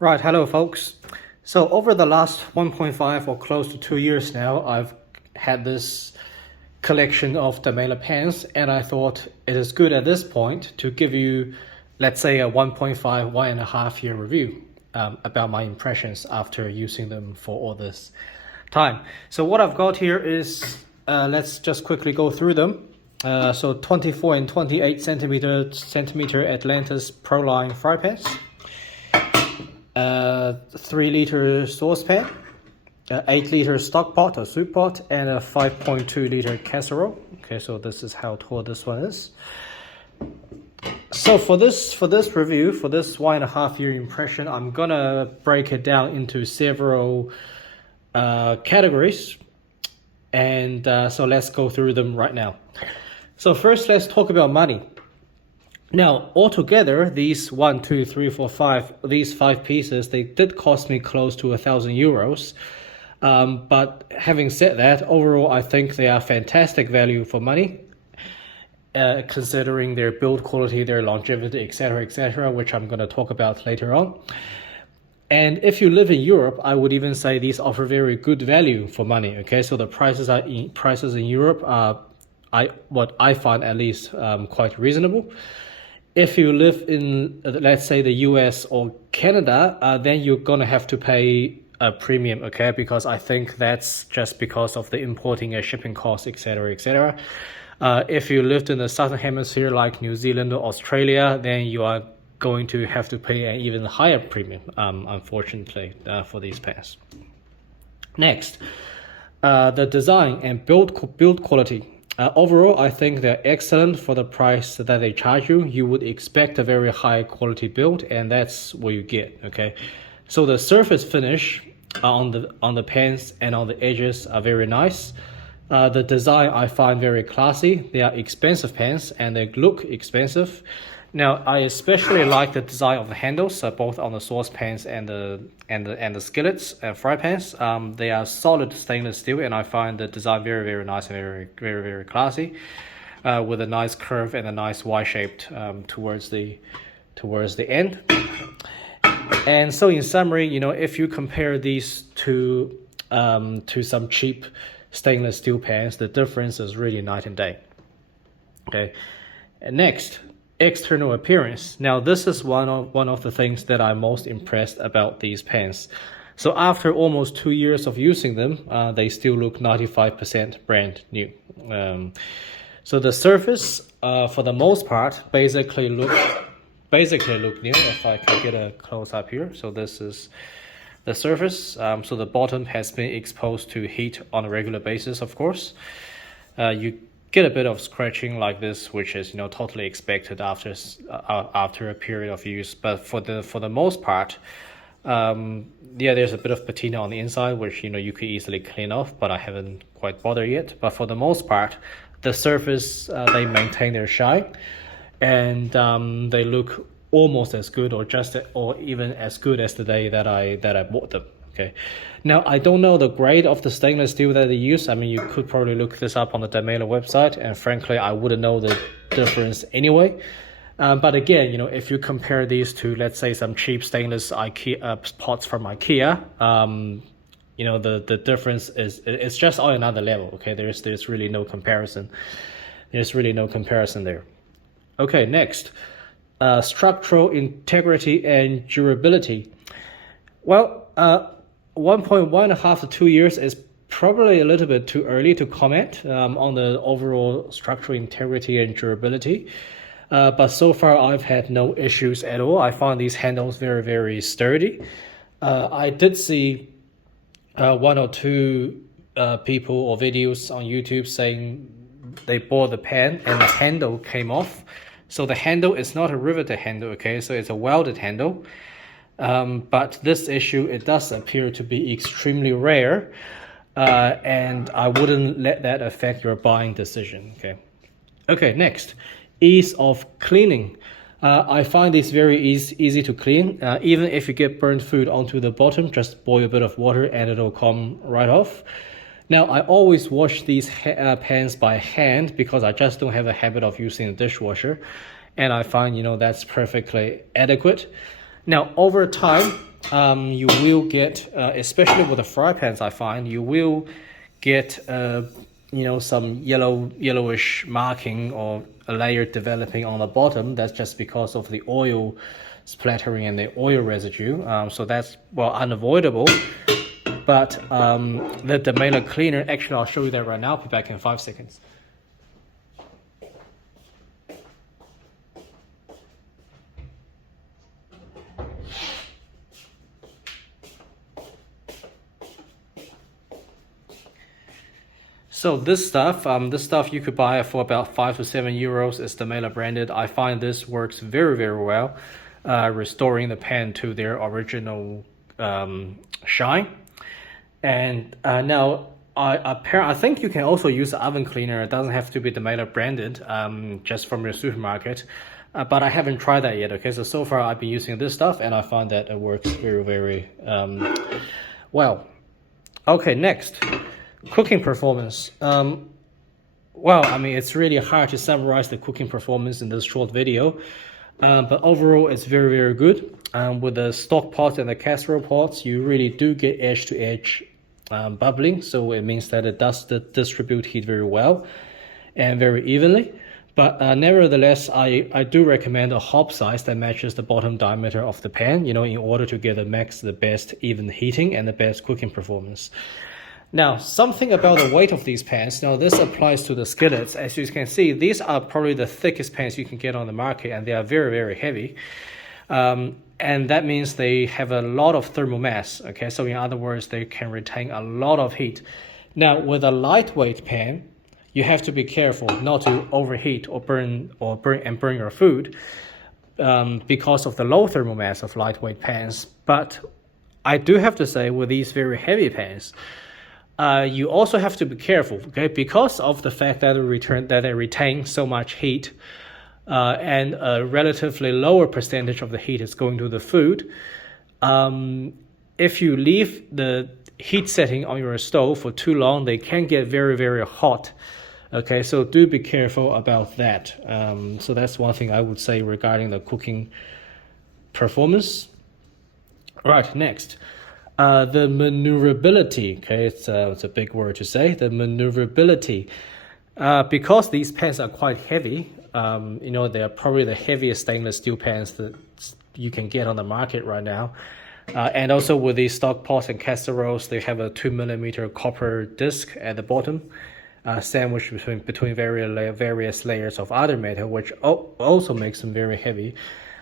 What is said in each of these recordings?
Right, hello folks. So over the last 1.5 or close to 2 years now, I've had this collection of Demeyere pens, and I thought it is good at this point to give you, let's say, a 1.5, 1.5 year review about my impressions after using them for all this time. So what I've got here is, let's just quickly go through them. So 24 and 28 centimeter Atlantis Proline fry pans. 3-liter saucepan, 8-liter stock pot or soup pot, and a 5.2-liter casserole. Okay, so this is how tall this one is. So for this review, for this 1.5 year impression, I'm gonna break it down into several categories, and so let's go through them right now. So first, let's talk about money. Now, altogether, these 1, 2, 3, 4, 5, these 5 pieces, they did cost me close to €1,000. But having said that, overall, I think they are fantastic value for money, considering their build quality, their longevity, etc., which I'm going to talk about later on. And if you live in Europe, I would even say these offer very good value for money. Okay, so the prices in Europe are, what I find at least, quite reasonable. If you live in, let's say, the US or Canada, then you're going to have to pay a premium, okay? Because I think that's just because of the importing and shipping costs, etc. If you lived in the Southern Hemisphere like New Zealand or Australia, then you are going to have to pay an even higher premium, unfortunately, for these pens. Next, the design and build quality. Overall, I think they're excellent for the price that they charge you. You would expect a very high quality build, and that's what you get. Okay, so the surface finish on the pens and on the edges are very nice. The design I find very classy. They are expensive pens and they look expensive. Now, I especially like the design of the handles, both on the saucepans and the skillets and fry pans. They are solid stainless steel, and I find the design very nice and very classy, with a nice curve and a nice Y-shaped towards the end. And so, in summary, if you compare these to some cheap stainless steel pans, the difference is really night and day. Okay, and next, external appearance. Now, this is one of the things that I'm most impressed about these pens. So after almost 2 years of using them, they still look 95% brand new. So the surface, for the most part, basically look new. If I can get a close up here, so this is the surface. So the bottom has been exposed to heat on a regular basis. Of course, you get a bit of scratching like this, which is totally expected after a period of use. But for the most part, there's a bit of patina on the inside, which you could easily clean off, but I haven't quite bothered yet. But for the most part, the surface, they maintain their shine, and they look almost as good, or even as good as the day that I bought them. Okay, now I don't know the grade of the stainless steel that they use. I mean, you could probably look this up on the Demeyere website, and frankly, I wouldn't know the difference anyway. But again, if you compare these to, let's say, some cheap stainless IKEA pots from IKEA, the difference it's just on another level. Okay, there's really no comparison. There's really no comparison there. Okay, next, structural integrity and durability. Well, 1.5 to 2 years is probably a little bit too early to comment on the overall structural integrity and durability. But so far, I've had no issues at all. I found these handles very sturdy. I did see 1 or 2 people or videos on YouTube saying they bought the pen and the handle came off. So the handle is not a riveted handle, okay? So it's a welded handle. But this issue, it does appear to be extremely rare, and I wouldn't let that affect your buying decision. Okay, next, ease of cleaning. I find this very easy to clean. Even if you get burnt food onto the bottom, just boil a bit of water and it'll come right off. Now, I always wash these pans by hand because I just don't have a habit of using a dishwasher, and I find that's perfectly adequate. Now, over time, you will get, especially with the fry pans, I find you will get some yellowish marking or a layer developing on the bottom. That's just because of the oil splattering and the oil residue. So that's, well, unavoidable. But the Demeyere cleaner, actually I'll show you that right now. I'll be back in 5 seconds. So this stuff you could buy for about 5 to 7 euros. It's Demeyere branded. I find this works very, very well, restoring the pan to their original shine. And now I think you can also use the oven cleaner. It doesn't have to be Demeyere branded, just from your supermarket. But I haven't tried that yet. Okay, so far I've been using this stuff, and I find that it works very, very well. Okay, next. Cooking performance. Well, I mean, it's really hard to summarize the cooking performance in this short video, but overall it's very, very good. With the stock pot and the casserole pots, you really do get edge to edge bubbling, so it means that it does distribute heat very well and very evenly. But nevertheless, I do recommend a hob size that matches the bottom diameter of the pan, in order to get the best even heating and the best cooking performance. Now, something about the weight of these pans. Now, this applies to the skillets. As you can see, these are probably the thickest pans you can get on the market, and they are very, very heavy. And that means they have a lot of thermal mass. Okay, so in other words, they can retain a lot of heat. Now, with a lightweight pan, you have to be careful not to overheat or burn your food because of the low thermal mass of lightweight pans. But I do have to say, with these very heavy pans, you also have to be careful, okay, because of the fact that they retain so much heat, and a relatively lower percentage of the heat is going to the food. If you leave the heat setting on your stove for too long, they can get very, very hot. Okay, so do be careful about that. So that's one thing I would say regarding the cooking performance. Right, next. The maneuverability, okay, it's a big word to say, the maneuverability. Because these pans are quite heavy, they are probably the heaviest stainless steel pans that you can get on the market right now. And also with these stock pots and casseroles, they have a 2mm copper disc at the bottom, sandwiched between various layers of other metal, which also makes them very heavy.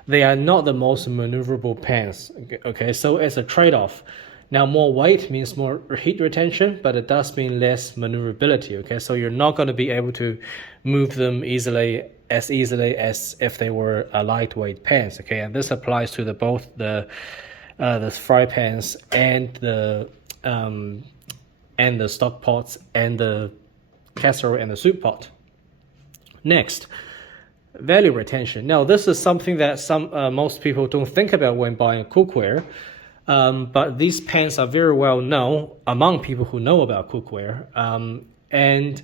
They are not the most maneuverable pans. Okay, so it's a trade-off. Now, more weight means more heat retention, but it does mean less maneuverability. Okay, so you're not going to be able to move them as easily as if they were a lightweight pans. Okay, and this applies to both the fry pans and the stock pots and the casserole and the soup pot. Next. Value retention. Now, this is something that most people don't think about when buying cookware, but these pans are very well known among people who know about cookware, and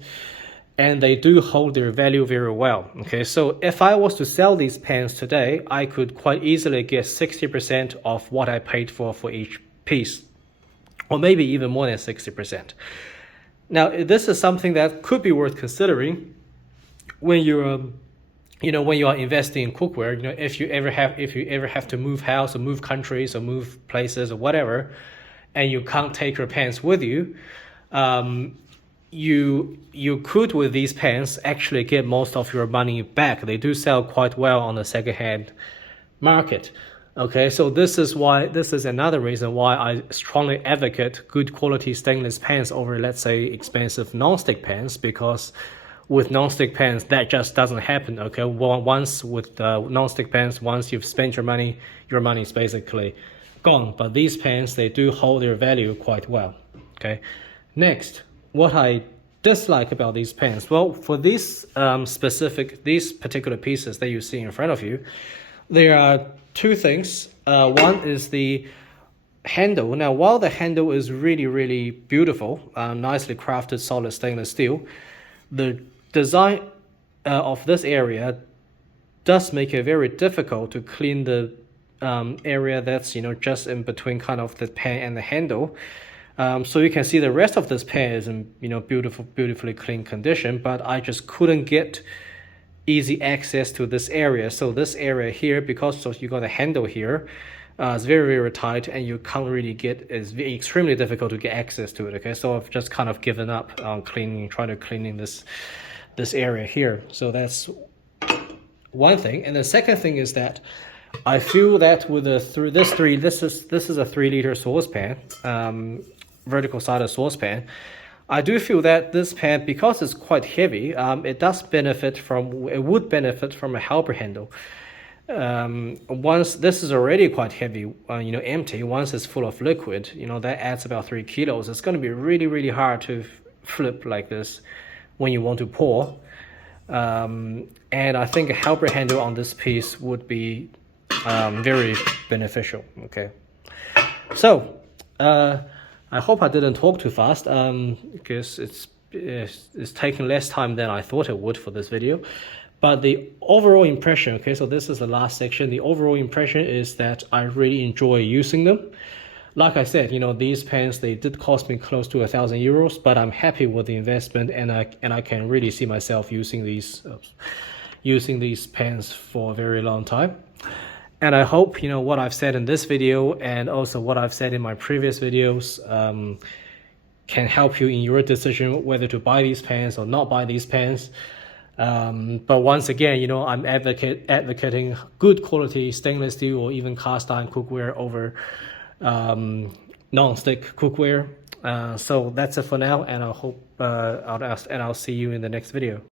they do hold their value very well. Okay, so if I was to sell these pans today, I could quite easily get 60% of what I paid for each piece, or maybe even more than 60%. Now, this is something that could be worth considering when you're when you are investing in cookware. If you ever have to move house or move countries or move places or whatever, and you can't take your pans with you, you could, with these pans, actually get most of your money back. They do sell quite well on the secondhand market. Okay, so this is another reason why I strongly advocate good quality stainless pans over, let's say, expensive non-stick pans, because with non-stick pans, that just doesn't happen. Okay, once with non-stick pans, once you've spent your money is basically gone. But these pans, they do hold their value quite well. Okay, next, what I dislike about these pans, well, for these particular pieces that you see in front of you, there are two things. One is the handle. Now, while the handle is really, really beautiful, nicely crafted solid stainless steel, the design of this area does make it very difficult to clean the area that's, you know, just in between kind of the pan and the handle. So you can see the rest of this pan is in, you know, beautifully clean condition, but I just couldn't get easy access to this area. So this area here, because so you got a handle here, it's very tight, and you can't really get, it's extremely difficult to get access to it. Okay, so I've just kind of given up on trying to cleaning this area here. So that's one thing. And the second thing is that I feel that with this is a 3-liter saucepan, vertical sided saucepan. I do feel that this pan, because it's quite heavy, it would benefit from a helper handle. Once this is already quite heavy, you know, empty, once it's full of liquid, you know, that adds about 3 kilos. It's going to be really hard to flip like this when you want to pour. And I think a helper handle on this piece would be very beneficial. Okay, so I hope I didn't talk too fast, because it's taking less time than I thought it would for this video. But the overall impression, okay, so this is the last section. The overall impression is that I really enjoy using them. Like I said, you know, these pens, they did cost me close to €1,000, but I'm happy with the investment, and I can really see myself using these pens for a very long time. And I hope, you know, what I've said in this video and also what I've said in my previous videos can help you in your decision whether to buy these pens or not buy these pens. But once again, you know, I'm advocating good quality stainless steel or even cast iron cookware over non-stick cookware. So that's it for now, and I hope I'll see you in the next video.